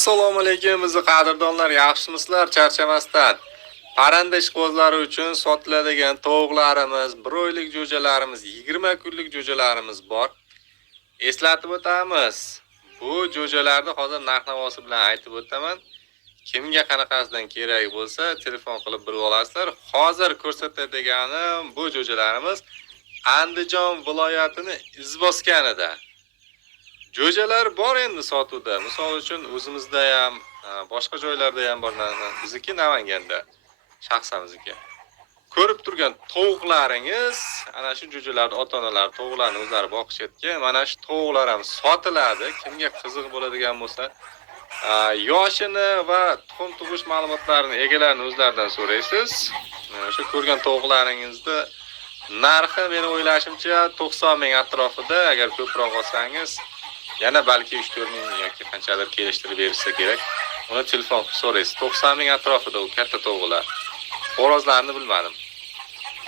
Assalomu alaykum, bizni qadrdonlar, yaxshimisizlar? Charchamasdan. Parranda ishqibozlari uchun sotiladigan tovuqlarimiz, bir oylik jo'jalarimiz, 20 kunlik jo'jalarimiz bor. Eslatib o'tamiz. Bu jo'jalarni hozir narx-navosi bilan aytib o'taman. Kimga qanaqasidan kerak bo'lsa, telefon qilib bilib olasizlar. Hozir ko'rsatadiganim bu jo'jalarimiz Andijon viloyatini izboskanida. Jo'jalar bor endi sotuvda. Misol uchun o'zimizda ham, boshqa joylarda ham bor. Bizniki Namanganda, shaxsimizniki. Ko'rib turgan tovuqlaringiz, ana shu jo'jalarning ota-onalar tovuqlarni o'zlari boqishayotgan. Mana shu tovuqlar ham sotiladi. Kimga qiziq bo'ladigan bo'lsa, yoshini va tuxum tug'ish ma'lumotlarini egalarining o'zlaridan so'raysiz. O'sha ko'rgan tovuqlaringizni narxi meni o'ylashimcha 90 ming atrofida. Agar ko'proq olsangiz, yana balki 3-4 ming yoki qanchadir kelishtirib bersa kerak. Uni telefon qilib so'raysiz. 90 ming atrofida u katta tovuqlar. Xo'rozlarni bilmadim.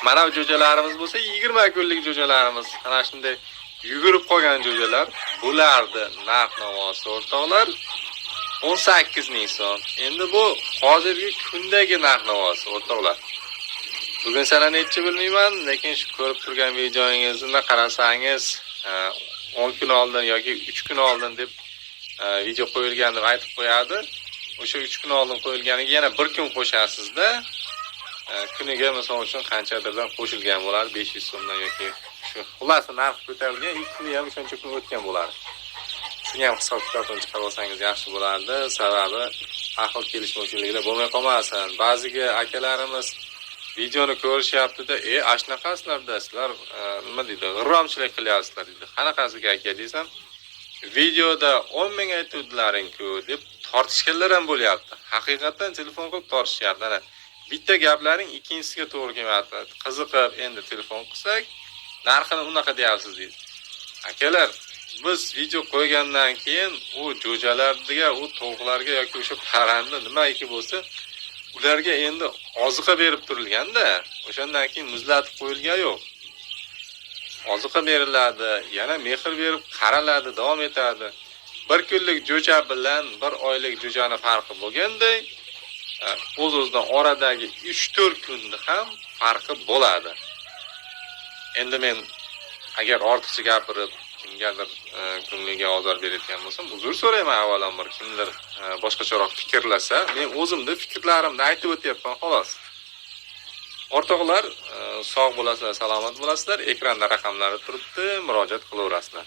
Mana bu jo'jalarimiz bo'lsa 20 kunlik jo'jalarimiz. Ana shunday yugurib qolgan jo'jalar. Bulardi narx-navosi o'rtoqlar 18 ming so'm. Endi bu hozirgi kundagi narx-navosi o'rtoqlar. Bugun sana necha bilmayman, lekin shu ko'rib turgan videoingizni qarasangiz 10 kun oldin yoki 3 kun oldin deb video qo'yilgan deb aytib qo'yadi. O'sha 3 kun oldin qo'yilganiga yana 1 kun qo'shasizda, kuniga misol uchun qanchadirdan qo'shilgan bo'ladi, 500 so'mdan yoki shu. Xullas narx ko'tarilgan, ilk kuni ham shuncha kun o'tgan bo'ladi. Shuni ham hisob-kitobini chiqarib olsangiz yaxshi bo'lardi. Sababi aql kelishmovchiliklar bo'lmay qolmasin. Ba'ziga akalarimiz videoni ko'rishyapti-da, ashnaqasizlarda sizlar nima deydi, g'irromchilik qilyapsizlar deydi. Qanaqasiga aka desam, videoda 10 ming aytuvdilaring-ku deb tortishganlar ham bo'lyapti. Haqiqatan telefon qilib tortishyapti. Ana bitta gaplaring ikkinchisiga to'g'ri kelmayapti. Qiziqib endi telefon qilsak, narxini unaqa deyapsiz deydi. Akalar, biz video qo'ygandan keyin u jo'jalarga, u tovuqlarga yoki o'sha parranda nimaiki bo'lsa, ularga endi oziqa berib turilganda, o'shandan keyin muzlatib qo'yilgan yo'q. Oziqa beriladi, yana mehr berib qaraladi, davom etadi. Bir kunlik jo'ja bilan bir oylik jo'jani farqi bo'lganday, o'z-o'zidan oradagi 3-4 kunni ham farqi bo'ladi. Endi men agar ortiqcha gapirib kimgadir ko'ngliga ozor berayotgan bo'lsam, uzr so'rayman avvalambor. Kimdir boshqacharoq fikrlasa, men o'zimning fikrlarimni aytib o'tyapman xolos. O'rtoqlar, sog' bo'lasizlar, salomat bo'lasizlar. Ekranda raqamlari turibdi, murojaat qilaverasizlar.